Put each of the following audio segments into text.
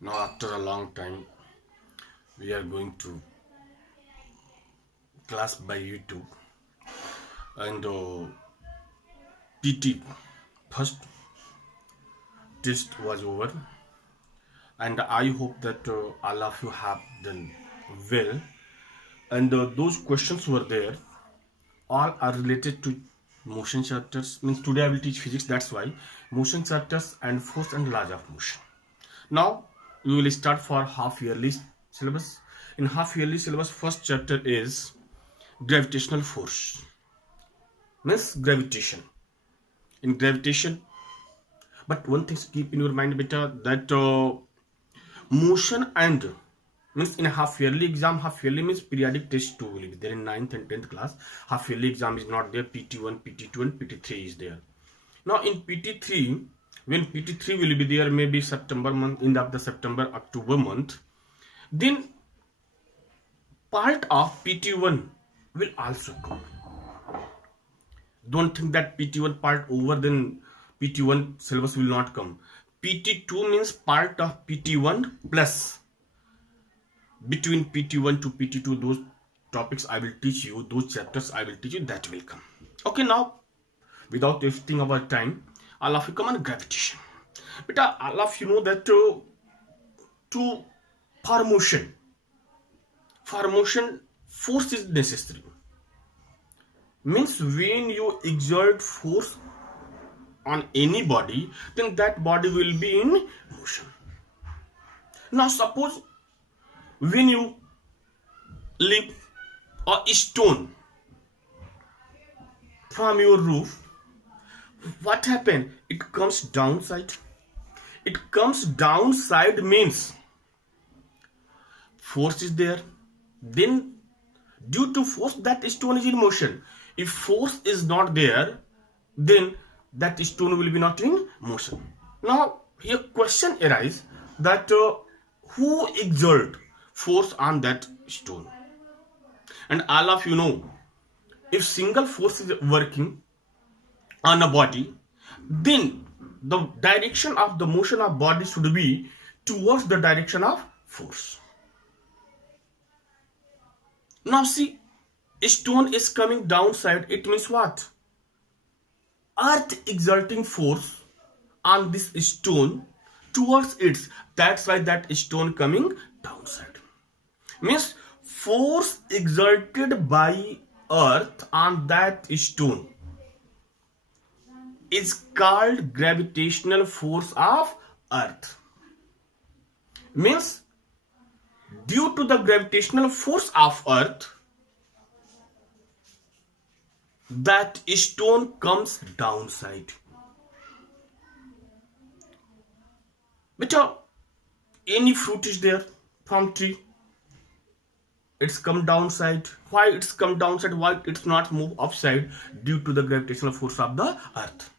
Now, after a long time, we are going to class by YouTube and PT first test was over, and I hope that all of you have done well. And those questions were there. All are related to motion chapters. Means today I will teach physics. That's why motion chapters and force and laws of motion. Now we will start for half yearly syllabus. In half yearly syllabus, first chapter is gravitational force. Means gravitation. In gravitation, but one thing to keep in your mind, beta, that motion and means in a half yearly exam, half yearly means periodic test 2 will be there in 9th and 10th class. Half yearly exam is not there. PT1, PT2 and PT3 is there. Now in PT3, when PT3 will be there, maybe September month, end of the September, October month, then part of PT1 will also come. Don't think that PT1 part over, then PT1 syllabus will not come. PT2 means part of PT1 plus between PT1 to PT2, those topics I will teach you, those chapters I will teach you, that will come. Okay, now without wasting our time, all of you come on gravitation. But all of you know that for motion force is necessary. Means when you exert force on any body, then that body will be in motion. Now suppose when you lift a stone from your roof, what happened? It comes downside. It comes downside means force is there. Then due to force, that stone is in motion. If force is not there, then that stone will be not in motion. Now here question arises that who exert force on that stone? And all of you know, if single force is working on a body, then the direction of the motion of body should be towards the direction of force. Now see, a stone is coming downside. It means what? Earth exerting force on this stone towards it. That's why that stone coming downside. Means force exerted by earth on that stone is called gravitational force of earth. Means due to the gravitational force of earth, that stone comes downside. Beta, any fruit is there from tree, it's come downside. Why it's come downside? Why it's not move upside? Due to the gravitational force of the earth.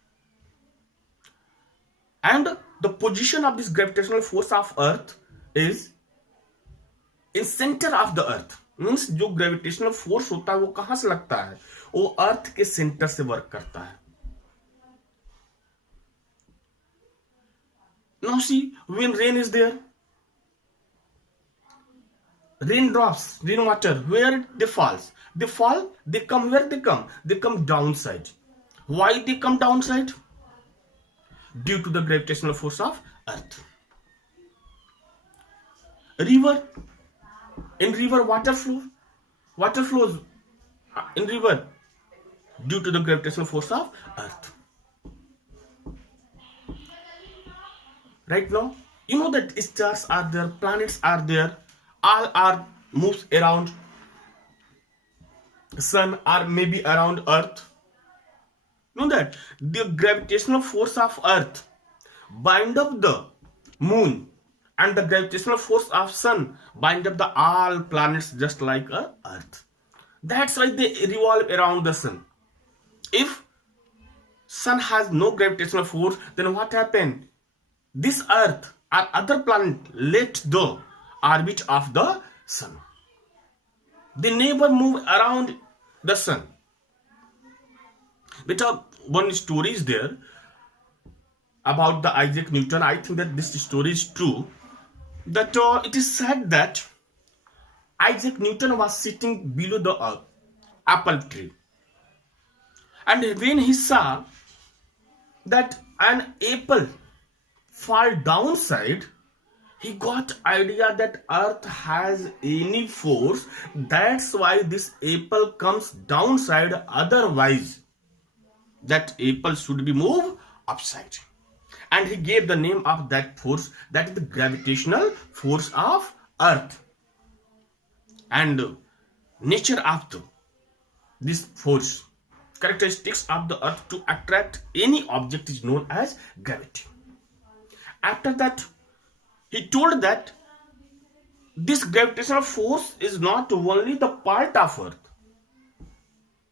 And the position of this gravitational force of earth is in center of the earth. Means जो gravitational force होता है वो कहां से लगता है? वो अर्थ के सेंटर से वर्क करता है. Now see, when rain is there, raindrops, rainwater, where they falls? They fall, they come where they come? They come downside. Why they come downside? Due to the gravitational force of earth. River, in river water flows in river due to the gravitational force of earth. Right now, you know that stars are there, planets are there, all are moves around sun or maybe around earth. You know that the gravitational force of earth bind up the moon, and the gravitational force of sun bind up the all planets just like earth. That's why they revolve around the sun. If sun has no gravitational force, then what happened? This earth or other planet let the orbit of the sun. They never move around the sun. But one story is there about the Isaac Newton. I think that this story is true. that it is said that Isaac Newton was sitting below the apple tree, and when he saw that an apple fall downside, he got idea that earth has any force. That's why this apple comes downside, otherwise that apple should be moved upside. And he gave the name of that force, that is the gravitational force of earth. And nature of this force, characteristics of the earth to attract any object is known as gravity. After that, he told that this gravitational force is not only the part of earth.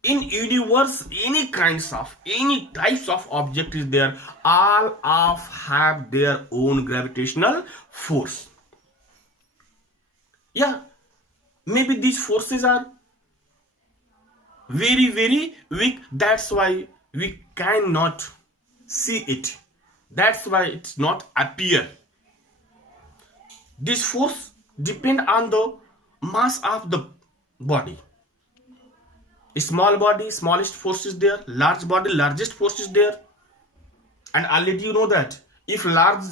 In universe, any types of object is there, all of have their own gravitational force. Yeah, maybe these forces are very, very weak. That's why we cannot see it. That's why it's not appear. This force depend on the mass of the body. A small body, smallest force is there. Large body, largest force is there. And already you know that if large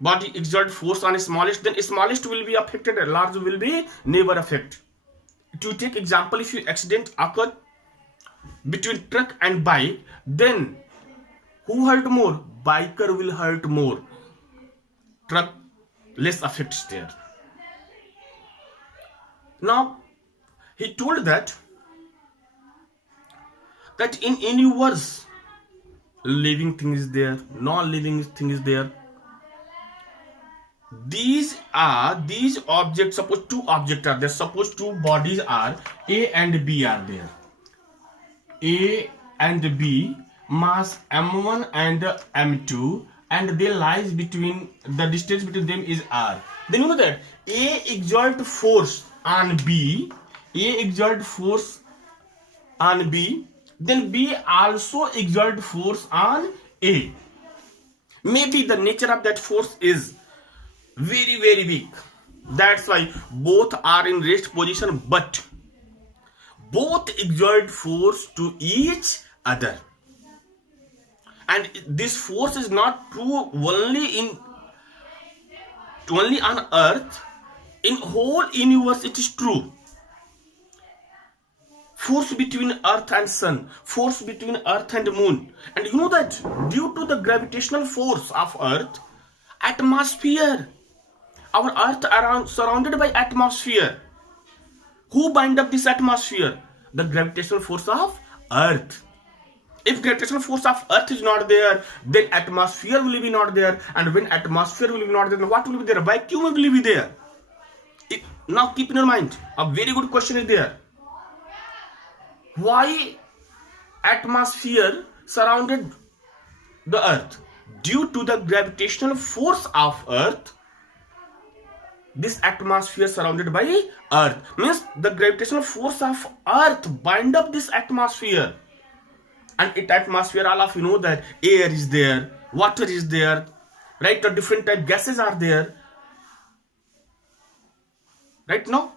body exert force on a smallest, then a smallest will be affected, a large will be never affected. To take example, if you accident occur between truck and bike, then who hurt more? Biker will hurt more. Truck less affects there. Now he told that in universe, living thing is there, non-living thing is there. These objects, suppose two objects are there, suppose two bodies are A and B are there. A and B, mass m1 and m2, and they lies between, the distance between them is r. Then you know that A exert force on B, A exert force on B, then B also exert force on A. Maybe the nature of that force is very, very weak. That's why both are in rest position, but both exert force to each other. And this force is not true only on earth. In whole universe it is true. Force between earth and sun, force between earth and moon. And you know that due to the gravitational force of earth, atmosphere, our earth around surrounded by atmosphere. Who bind up this atmosphere? The gravitational force of earth. If gravitational force of earth is not there, then atmosphere will be not there. And when atmosphere will be not there, then what will be there? Vacuum will be there. Now keep in your mind, a very good question is there. Why atmosphere surrounded the earth? Due to the gravitational force of earth, this atmosphere surrounded by earth. Means the gravitational force of earth bind up this atmosphere. And in atmosphere, all of you know that air is there, water is there, right? The different type gases are there. Right now,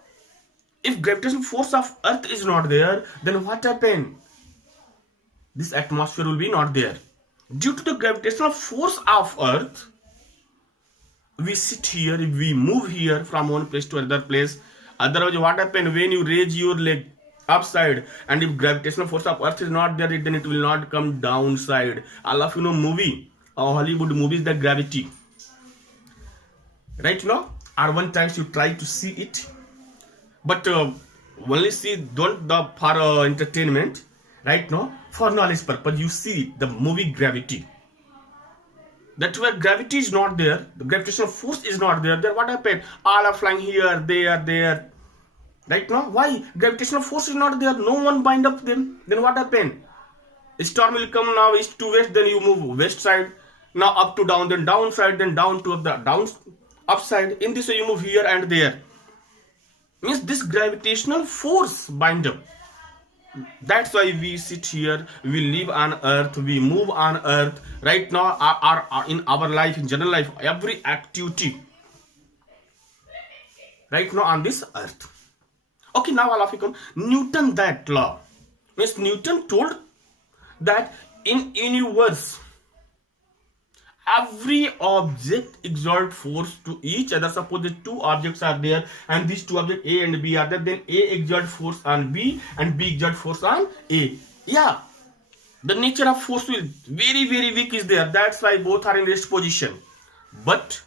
if gravitational force of earth is not there, then what happened? This atmosphere will be not there. Due to the gravitational force of earth, we sit here, we move here from one place to another place. Otherwise, what happened when you raise your leg upside, and if gravitational force of earth is not there, then it will not come downside. All of you know movie, Hollywood movies, the Gravity. Right now, or one times you try to see it, but only see, don't for entertainment. Right now, for knowledge purpose, you see the movie Gravity. That's where gravity is not there, the gravitational force is not there. Then what happened? All are flying here, there. Right now, why? Gravitational force is not there, no one bind up them. Then what happened? A storm will come now east to west, then you move west side. Now up to down, then downside, then down to the down upside. In this way you move here and there. Means this gravitational force bind up. That's why we sit here, we live on earth, we move on earth. Right now, in our life, in general life, every activity right now on this earth. Okay, now all of you come. Newton, that law means Newton told that in universe every object exert force to each other. Suppose the two objects are there and these two objects A and B are there, then A exert force on B and B exert force on A. Yeah, the nature of force will very weak is there. That's why both are in rest position, but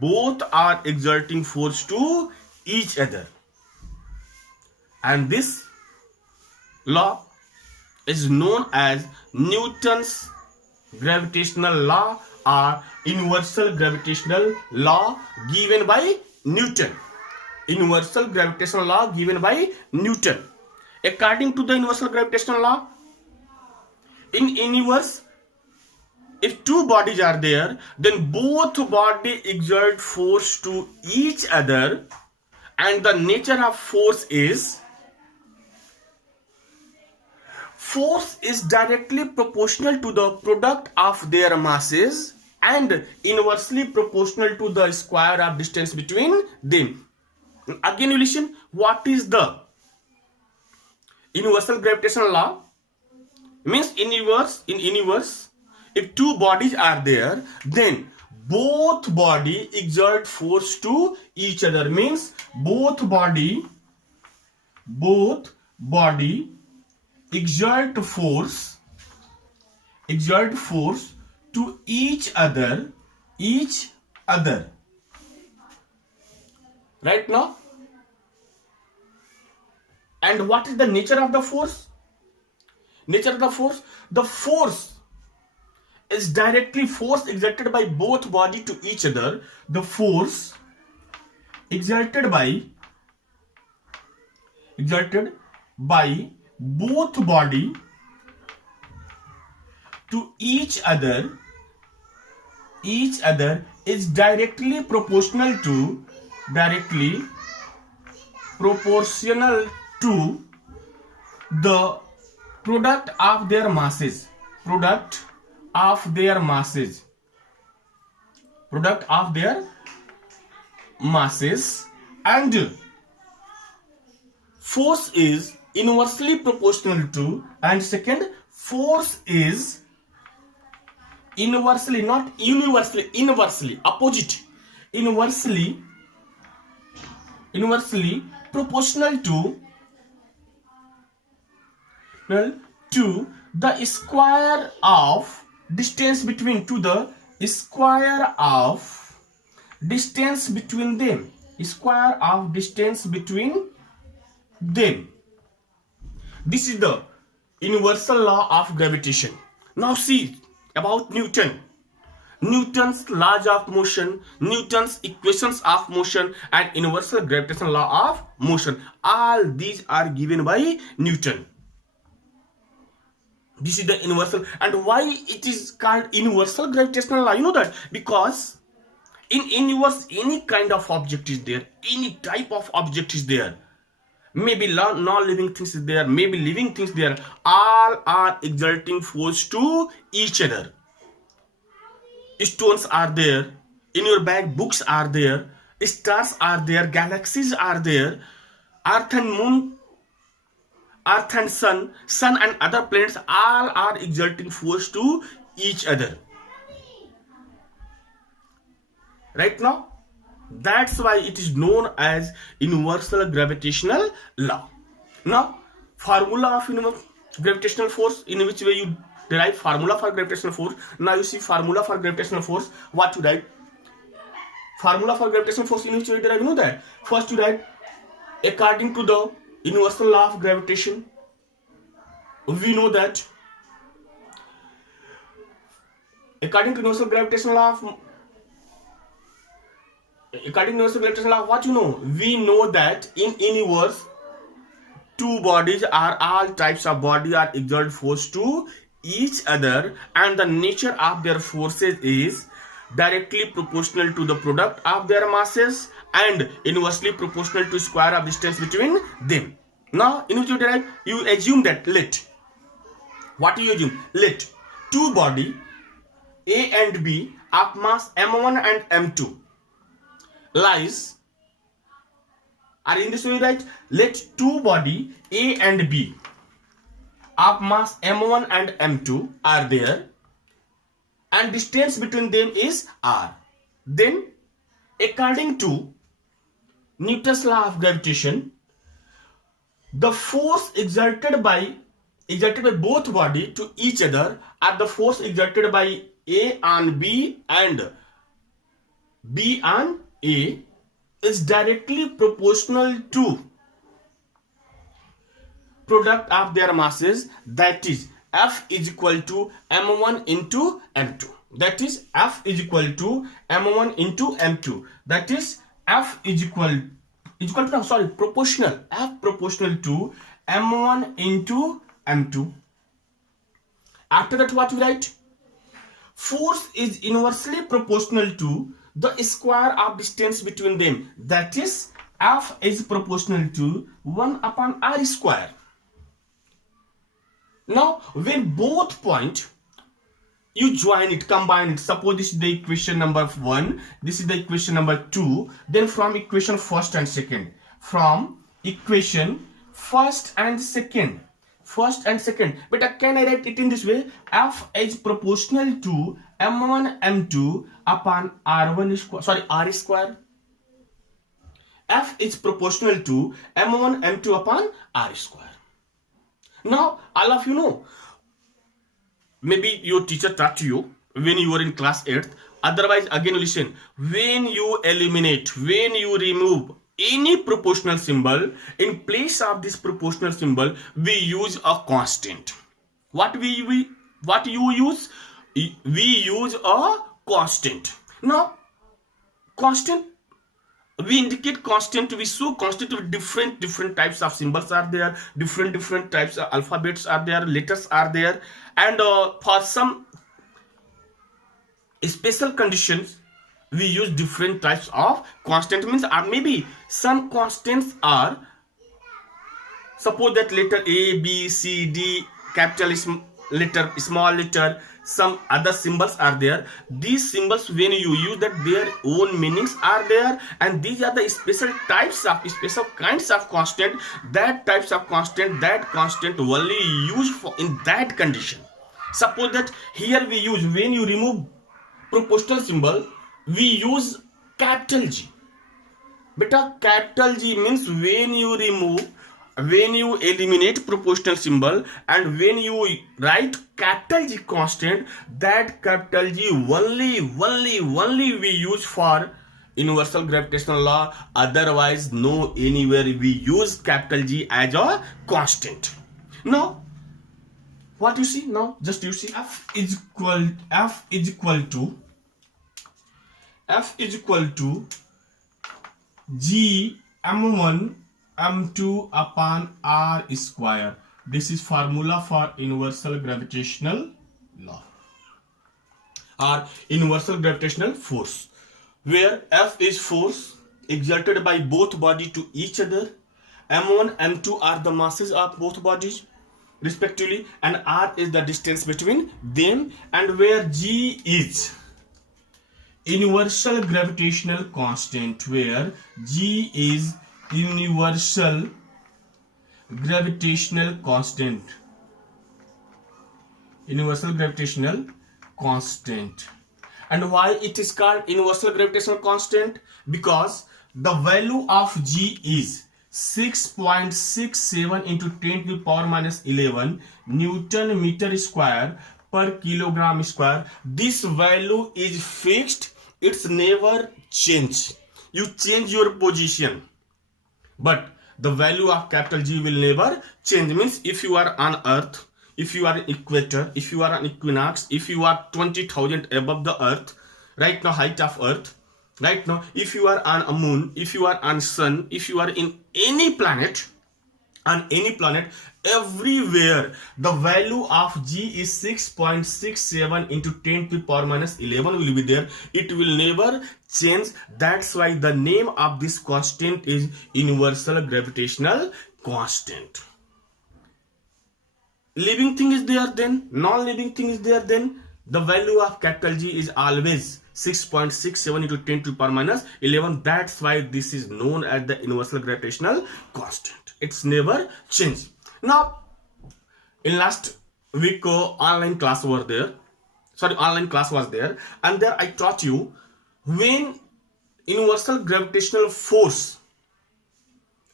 both are exerting force to each other. And this law is known as Newton's gravitational law or universal gravitational law given by Newton. Universal gravitational law given by Newton. According to the universal gravitational law, in universe, if two bodies are there, then both bodies exert force to each other, and the nature of force is directly proportional to the product of their masses and inversely proportional to the square of distance between them. Again, you listen, what is the universal gravitational law? Means in universe, if two bodies are there, then both body exert force to each other. Means both body exert force to each other. Right now? And what is the nature of the force? Nature of the force? The force is directly force exerted by both body to each other. The force exerted by both body to each other is directly proportional to the product of their masses. And force is inversely proportional to, and second, force is inversely, not universally, inversely, opposite, inversely proportional to the square of distance between them. Square of distance between them. This is the universal law of gravitation. Now see about Newton's laws of motion, Newton's equations of motion, and universal gravitational law of motion. All these are given by Newton. This is the universal. And why it is called universal gravitational law? You know that because in universe any kind of object is there, any type of object is there. Maybe non-living things is there, maybe living things there. All are exerting force to each other. Stones are there, in your bag books are there, stars are there, galaxies are there, earth and moon, earth and sun and other planets, all are exerting force to each other. Right now? That's why it is known as universal gravitational law. Now, formula of gravitational force, in which way you derive formula for gravitational force. Now you see formula for gravitational force. What you write? Formula for gravitational force, in which way you derive? You know that. First you write, according to the universal law of gravitation, we know that according to universal gravitational law, what you know? We know that in universe, two bodies are all types of body are exert force to each other, and the nature of their forces is directly proportional to the product of their masses and inversely proportional to square of distance between them. Now, in which you derive, you assume that let two body A and B of mass m1 and m2 lies Or in this way, right? Let two body A and B of mass m1 and m2 are there, and distance between them is r. Then, according to Newton's law of gravitation, the force exerted by both body to each other are the force exerted by A on B and B on A is directly proportional to product of their masses, that is F is equal to m1 into m2. That is F is equal to m1 into m2. That is F is proportional. F proportional to m1 into m2. After that, what we write? Force is inversely proportional to the square of distance between them. That is F is proportional to 1 upon r square. Now, when both point, you join it, combine it. Suppose this is the equation number 1, this is the equation number 2. Then from equation first and second. From equation first and second. But can I write it in this way? F is proportional to m1 m2 upon r1 square. R square. F is proportional to m1 m2 upon r square. Now, all of you know, maybe your teacher taught you when you were in class 8th. Otherwise, again listen, when you eliminate, when you remove any proportional symbol, in place of this proportional symbol, we use a constant. What you use? We use a constant. Now, constant, we indicate constant, we show constant with different types of symbols are there, different types of alphabets are there, letters are there, and for some special conditions we use different types of constant. Means maybe some constants are, suppose that letter A, B, C, D, capital letter, small letter, some other symbols are there. These symbols, when you use that, their own meanings are there, and these are the special kinds of constant. That constant only used for in that condition. Suppose that here we use, when you remove proportional symbol, we use capital G. But capital G means when you eliminate proportional symbol and when you write capital G constant, that capital G only we use for universal gravitational law. Otherwise, no anywhere we use capital G as a constant. Now, what you see now? Just you see F is equal to G m1 m2 upon r square. This is formula for universal gravitational law or universal gravitational force, where F is force exerted by both body to each other, m1 m2 are the masses of both bodies respectively, and r is the distance between them, and where G is universal gravitational constant, where G is universal gravitational constant. And why it is called universal gravitational constant? Because the value of G is 6.67 into 10 to the power minus 11 Newton meter square per kilogram square. This value is fixed. It's never change. You change your position, but the value of capital G will never change. Means if you are on earth, if you are in equator, if you are on equinox, if you are 20,000 above the earth, right now height of earth, right now, if you are on a moon, if you are on sun, if you are in any planet, everywhere the value of G is 6.67 into 10 to the power minus 11 will be there. It will never change. That's why the name of this constant is universal gravitational constant. Living thing is there, then non-living thing is there, then the value of capital G is always 6.67 into 10 to the power minus 11. That's why this is known as the universal gravitational constant. It's never changed. Now, in last week, online class was there, and there I taught you when universal gravitational force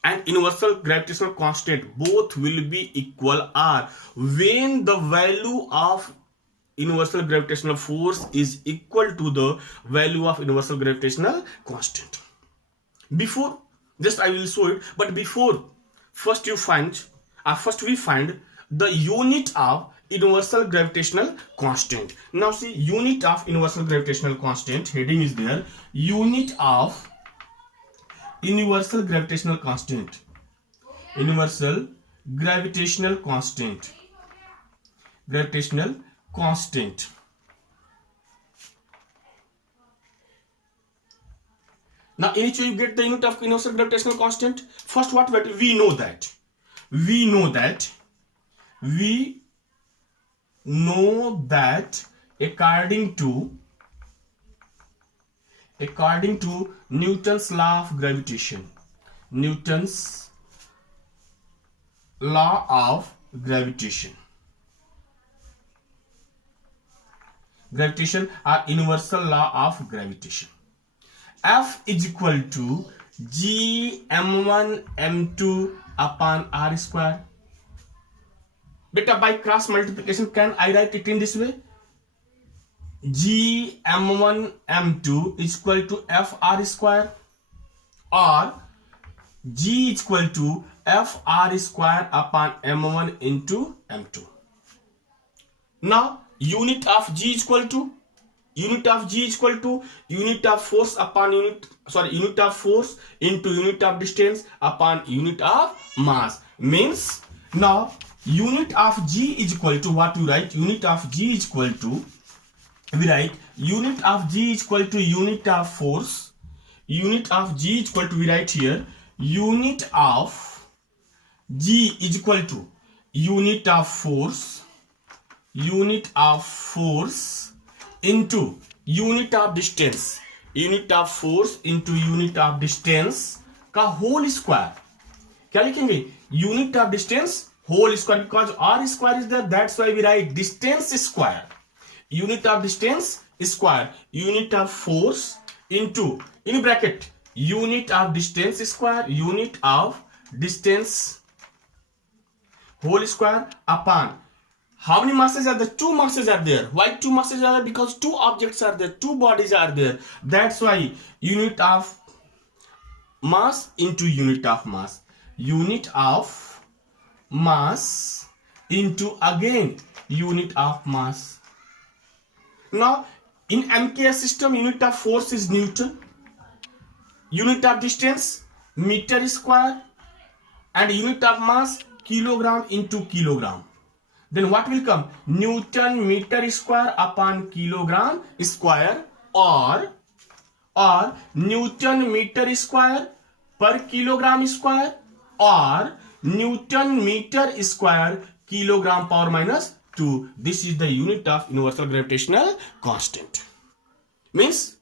and universal gravitational constant both will be equal, or when the value of universal gravitational force is equal to the value of universal gravitational constant. Before, just I will show it, but before, first we find the unit of universal gravitational constant. Now see, unit of universal gravitational constant, heading is there, unit of universal gravitational constant, universal gravitational constant, gravitational constant. Now in which you get the unit of universal gravitational constant. First, what we know that according to Newton's law of gravitation, Newton's law of gravitation or universal law of gravitation, F is equal to G m1 m2 upon r square. Beta, by cross multiplication, can I write it in this way? G m1 m2 is equal to f r square, or G is equal to f r square upon m1 into m2. Now unit of G is equal to unit of force upon unit of force into unit of distance upon unit of mass. Means now unit of G is equal to what we write? Unit of G is equal to, we write unit of G is equal to unit of force. Unit of G is equal to, we write here, unit of G is equal to unit of force into unit of distance, unit of force into unit of distance का whole square. क्या लिखेंगे? Unit of distance whole square, because r square is there, that's why we write distance square. Unit of distance square, unit of force into, in bracket, unit of distance square, unit of distance whole square upon, how many masses are there? Two masses are there. Why two masses are there? Because two objects are there, two bodies are there. That's why unit of mass into unit of mass. Unit of mass into again unit of mass. Now in MKS system, unit of force is Newton. Unit of distance meter square, and unit of mass kilogram into kilogram. Then what will come? Newton meter square upon kilogram square, or Newton meter square per kilogram square, or Newton meter square kilogram power minus 2. This is the unit of universal gravitational constant. Means,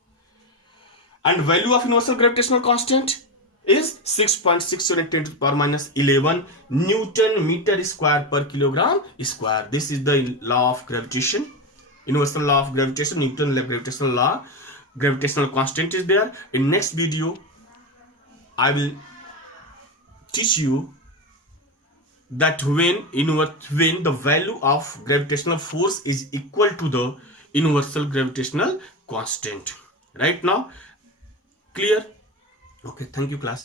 and value of universal gravitational constant is 6.67 10 to the power minus 11 Newton meter square per kilogram square. This is the law of gravitation, universal law of gravitation, Newton gravitational law. Gravitational constant is there. In next video, I will teach you that when the value of gravitational force is equal to the universal gravitational constant. Right now, clear? Okay, thank you class.